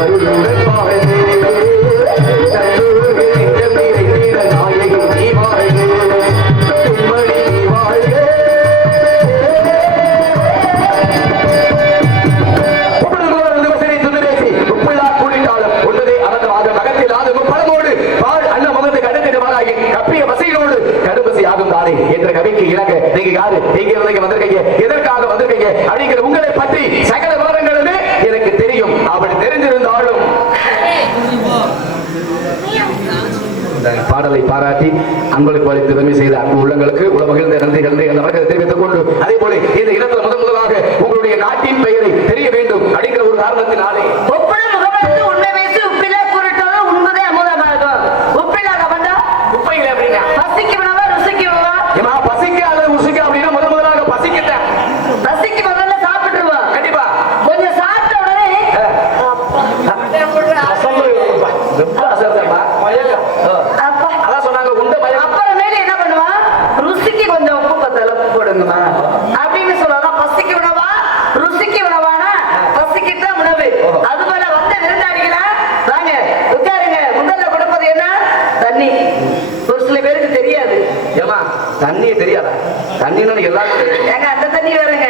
Música ஏமா தண்ணி தெரியாதா? தண்ணின்னு எல்லாருக்கும் ஏங்க அந்த தண்ணி வேறுங்க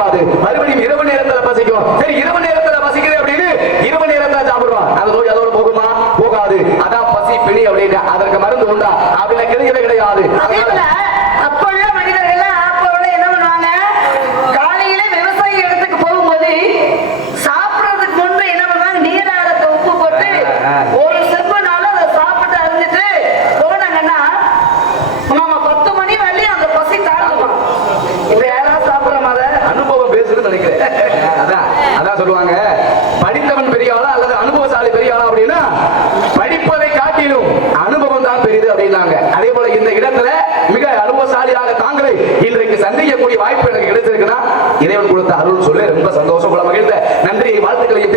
போகாது மறுபடியும் இரவு நேரத்தில் பசிக்கும் சரி இரவு நேரம் இருந்தாங்க அதே போல இந்த இடத்துல மிக அனுபவசாலியாக தாங்களை இன்றைக்கு சந்திக்கக்கூடிய வாய்ப்பு எனக்கு கிடைச்சிருக்குன்னா இறைவன் கொடுத்த அருள் சொல்லி ரொம்ப சந்தோஷம் மகிழ்ந்த. நன்றியை வாழ்த்துக்களையும்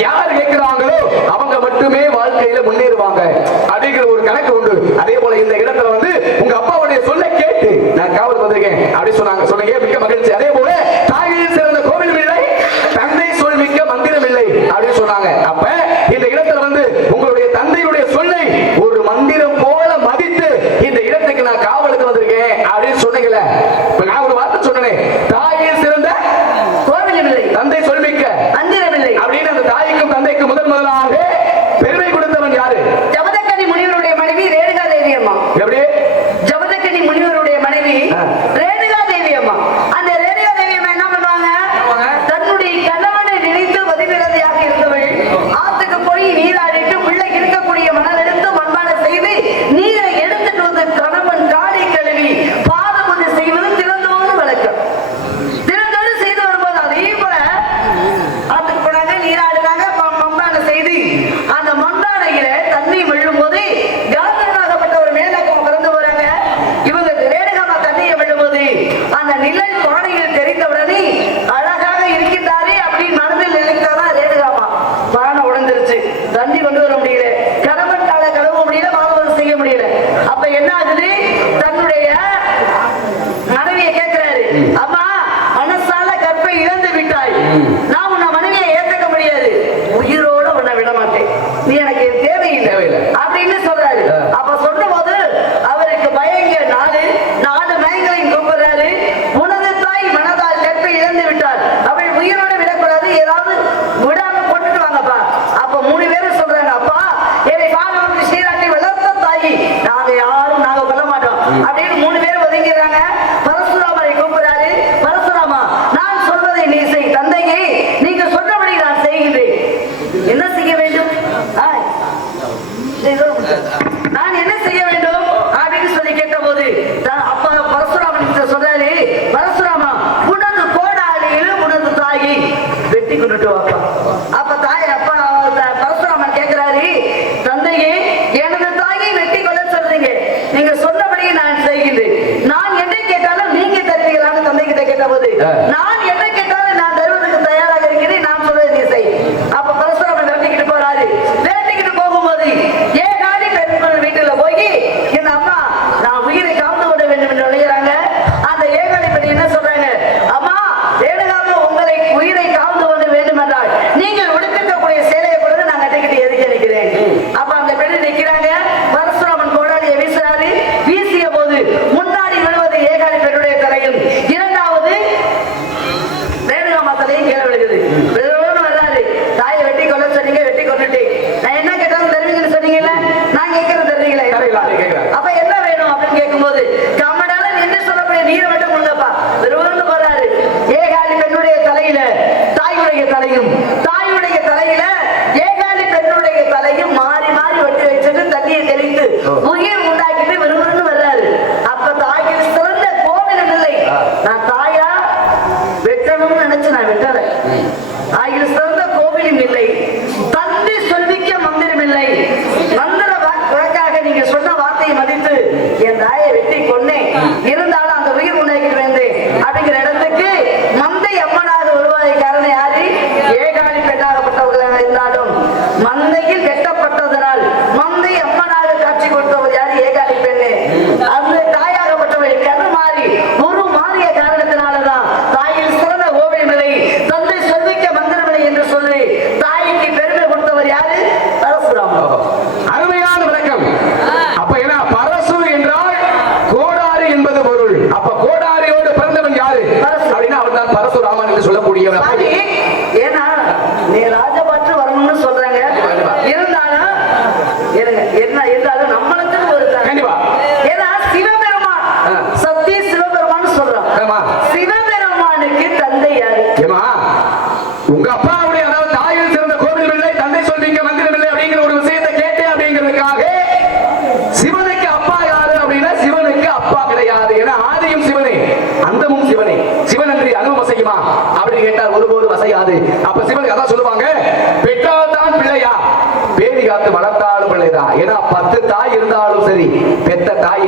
யார் கேட்கிறாங்களோ அவங்க மட்டுமே வாழ்க்கையில முன்னேறுவாங்க. அப்படிங்கிற ஒரு கணக்கு உண்டு. அதே போல இந்த இடத்துல வந்து உங்க அப்பாவுடைய சொல்ல கேட்டு நான் காவல் வந்திருக்கேன். அப்படி சொன்னாங்க.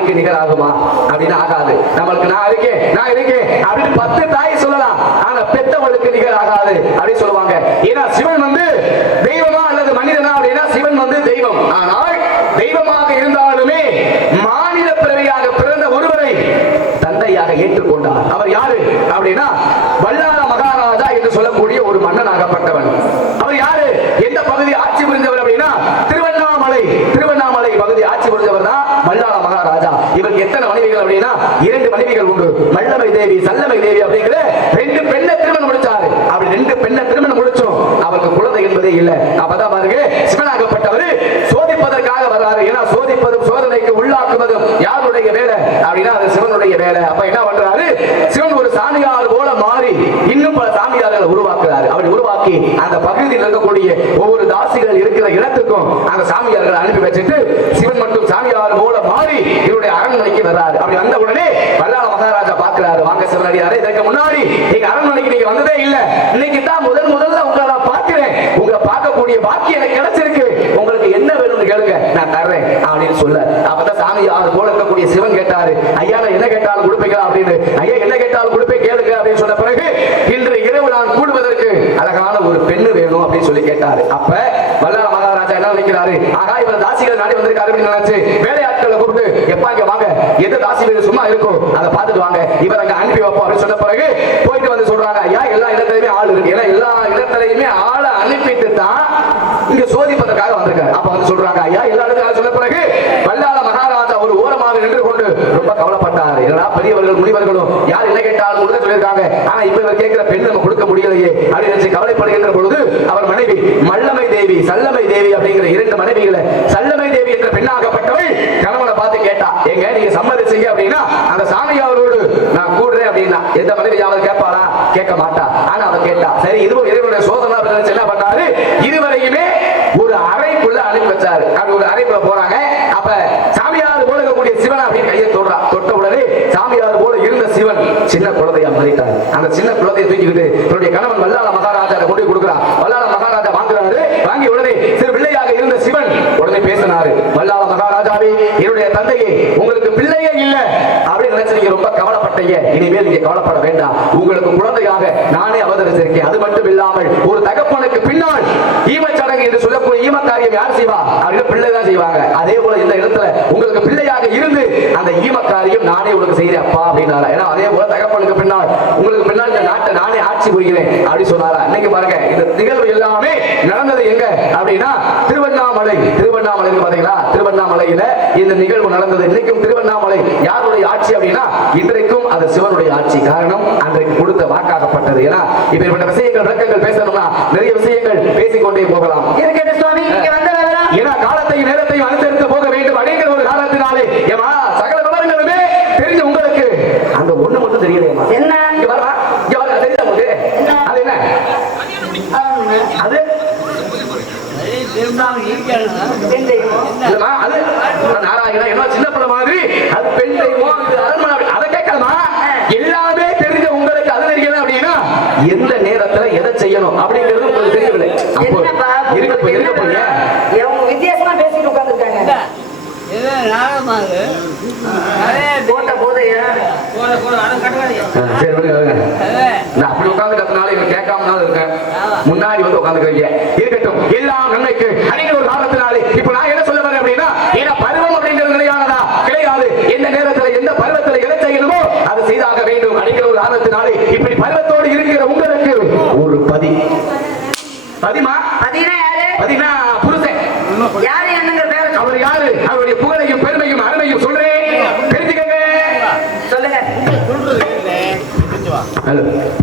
தாய்க்கு நிகராகுமா அப்படின்னு ஆகாது. நம்மளுக்கு நான் இருக்கேன் நான் இருக்கேன் அப்படின்னு பத்து தாய் சொல்லலாம். ஆனா பெத்தவளுக்கு நிகராகாது அப்படின்னு சொல்லுவாங்க. ஏன்னா சிவன் வந்து தெய்வம் குழந்தை இல்லை. அப்பதான் பாருங்க சிவனாகப்பட்டவர் சோதிப்பதற்காக வர்றாரு. ஏன்னா சோதிப்பதும் சோதனைக்கு உள்ளாக்குவதும் யாருடைய வேலை? அப்படின்னா அது சிவனுடைய வேலை. அப்ப என்ன பண்றாரு? சிவன் ஒரு சாமியார் போல மாறி இன்னும் பல சாமியார்களை உருவாக்குறாரு. அப்படி உருவாக்கி அந்த பகுதியில் இருக்கக்கூடிய ஒவ்வொரு தாசிகள் இருக்கிற இடத்துக்கும் அந்த சாமியார்களை அனுப்பி வச்சுட்டு சிவன் மட்டும் சாமியார் போல மாறி இவருடைய அரண்மனைக்கு வர்றாரு. அப்படி வந்த உடனே வல்லாள மகாராஜா பாக்குறாரு வாங்க சிவனடியாரே இதற்கு முன்னாடி நீங்க அரண்மனைக்கு நீங்க வந்ததே இல்ல. இன்னைக்கு தான் முதல் முதல்ல உங்களை நான் பார்க்கிறேன் உங்களை பார்க்கக்கூடிய பாக்கியம் எனக்கு கிடைச்சிருக்கு உங்களுக்கு என்ன வேணும்னு கேளுங்க நான் தர்றேன் அப்படின்னு சொல்ல அப்பதான் சாமி அது போல இருக்கக்கூடிய சிவன் கேட்டாரு ஐயா என்ன கேட்டாலும் கொடுப்பீங்களா? அப்படின்னு. ஐயா என்ன கேட்டாலும் கொடுப்பேன் கேளுங்க அப்படின்னு சொன்ன பிறகு இன்று இரவு நான் கூடுவதற்கு அழகான ஒரு பெண்ணு வேணும் அப்படின்னு சொல்லி கேட்டாரு. அப்ப வல்லார மகாராஜா என்ன நினைக்கிறாரு? ஆகா இவர் தாசிகள் நாடி வந்திருக்காரு அப்படின்னு நினைச்சு வேலையாட்களை கூப்பிட்டு எப்பா இங்க வாங்க. எது தாசி வீடு சும்மா இருக்கும் அதை பார்த்துட்டு வாங்க. இவர் அங்க அனுப்பி வைப்போம் அப்படின்னு சொன்ன பிறகு போயிட்டு வந்து சொல்றாங்க ஐயா எல்லா இடத்துலயுமே ஆள் இருக்கு. ஏன்னா எல்லா இடத்துலயுமே ஆளை அனுப்பிட்டு தான் இங்க சோதிப்பதற்காக வந்திருக்காரு. அப்ப வந்து சொல்றாங்க ஐயா எல்லா இடத்துல சொன்ன பிறகு வல்லாள மகாராஜா ஒரு ஓரமாக நின்று கொண்டு ரொம்ப கவலைப்பட்டார் என்னடா பெரியவர்கள் முனிவர்களும் யார் என்ன கேட்டாலும் கொடுக்க சொல்லியிருக்காங்க ஆனா கேட்கிற பெண் நம்ம கொடுக்க முடியலையே அப்படின்னு நினைச்சு கவலைப்படுகின்ற பொழுது அவர் மனைவி மல்லமை தேவி சல்லமை தேவி அப்படிங்கிற இரண்டு மனைவிகளை சல்லமை தேவி என்ற பெண்ணாகப்பட்டவள் கணவனை பார்த்து கேட்டா எங்க நீங்க சம்மதிச்சீங்க அப்படின்னா அந்த சாமி அவரோடு நான் கூடுறேன் அப்படின்னா எந்த மனைவி யாவது கேட்பாளா? கேட்க மாட்டா. ஆனா அவ கேட்டா சரி இதுவும் இறைவனுடைய சோதனை நினைச்சு என்ன பண்ணாரு? இதுவரையுமே ஒரு அறைக்குள்ள அனுப்பி வச்சாரு அப்படி ஒரு அறைக்குள்ள போறாங்க அப்ப சாமியார் போல இருக்கக்கூடிய சிவன் அப்படின்னு கையை தொடுறா தொட்ட உடனே சாமியார் போல இருந்த சிவன் சின்ன குழந்தையா மாறிட்டார் அந்த சின்ன குழந்தையை தூக்கிக்கிட்டு கணவன் வல்லாள மகாராஜா கொண்டு கொடுக்கிறார். வல்லாள மகாராஜா வாங்குறாரு வாங்கி உடனே சிறு பிள்ளையாக இருந்த சிவன் உடனே பேசினாரு. வல்லாள மகாராஜாவே என்னுடைய தந்தையே உங்களுக்கு பிள்ளையே இல்ல. அப்படின்னு நினைச்சு நீங்க ரொம்ப கவலைப்பட்டீங்க. இனிமேல் நீங்க கவலைப்பட வேண்டாம். உங்களுக்கு குழந்தையாக நானே அவதரிச்சிருக்கேன். அது மட்டும் இல்லாமல் ஒரு தகப்பனுக்கு பின்னால் ஈமச்சடங்கு என்று சொல்லக்கூடிய ஈம காரியம் யார் செய்வா? அப்படின்னு பிள்ளை தான் செய்வாங்க. அதே போல இந்த இடத்துல உங்களுக்கு பிள்ளையாக இருந்து அந்த ஈம காரியம் நானே உங்களுக்கு செய்யறேன் அப்பா அப்படின்னாரா ஏன்னா அதே போல தகப்பனுக்கு பின்னால் உங்களுக்கு பின்னால் இந்த நாட்டை ஆட்சி புரிகிறேன் அப்படி சொன்னாரா? இன்னைக்கு பாருங்க இந்த நிகழ்வு எல்லாமே நடந்தது எங்க? அப்படின்னா திருவண்ணாமலை. திருவண்ணாமலை பாத்தீங்களா திருவண்ணாமலையில இந்த நிகழ்வு நடந்தது. இன்னைக்கும் திருவண்ணாமலை யாருடைய ஆட்சி அப்படின்னா இன்றைக்கும் அது சிவனுடைய ஆட்சி. காரணம் அன்றைக்கு கொடுத்த வாக்காகப்பட்டது. ஏன்னா இப்படிப்பட்ட விஷயங்கள் விளக்கங்கள் பேசணும்னா நிறைய விஷயங்கள் பேசிக்கொண்டே போகலாம். இருக்கட்டும் சுவாமி நீங்க வந்த விவரம் ஏன்னா காலத்தையும் நேரத்தையும் அனுசரித்து போக வேண்டும் அப்படிங்கிற ஒரு காரணத்தினாலே ஏமா சகல விவரங்களுமே தெரிஞ்ச உங்களுக்கு அந்த ஒண்ணு மட்டும் தெரியலையேம்மா என்ன இங்க வரா இங்க வரா தெரியுதா உங்களுக்கு என்ன? அது என்ன அது நாராயணா என்ன சின்ன பிள்ளை மாதிரி? அது பெண் தெய்வம் இது அரண்மனை அதை கேட்கலாமா? எல்லாமே தெரிஞ்ச உங்களுக்கு அது தெரியல அப்படின்னா எந்த நேரத்துல எதை செய்யணும் அப்படிங்கிறது உங்களுக்கு தெரியவில்லை. அப்போ இருக்க போய் இருக்க போய் இவங்க வித்தியாசமா பேசிட்டு உட்கார்ந்திருக்காங்க. போட்ட போதையா? சரி விடுங்க விடுங்க நான் அப்படி உட்கார்ந்துக்கிறதுனால இவன் கேட்காமனால இருக்கேன் முன்னாடி வந்து உட்கார்ந்துக்கிறீங்க இருக்கட்டும் எல்லாம் நன்மைக்கு அப்படிங்கிற ஒரு காரணத்தினாலே. இப்ப நான் என்ன சொல்ல வரேன் அப்படின்னா ஏன்னா பருவம் அப்படிங்கிறது நிலையானதா? கிடையாது. எந்த நேரத்துல எந்த பருவத்துல எதை செய்யணுமோ அதை செய்தாக வேண்டும் அப்படிங்கிற ஒரு காரணத்தினாலே. இப்படி பருவத்தோடு இருக்கிற உங்களுக்கு ஒரு பதி. பதிமா? பதினா யாரு? பதினா புருஷன். யாரு என்னங்கிற பேரை. அவர் யாரு? அவருடைய புகழையும் பெருமையும் அருமையும் Hello.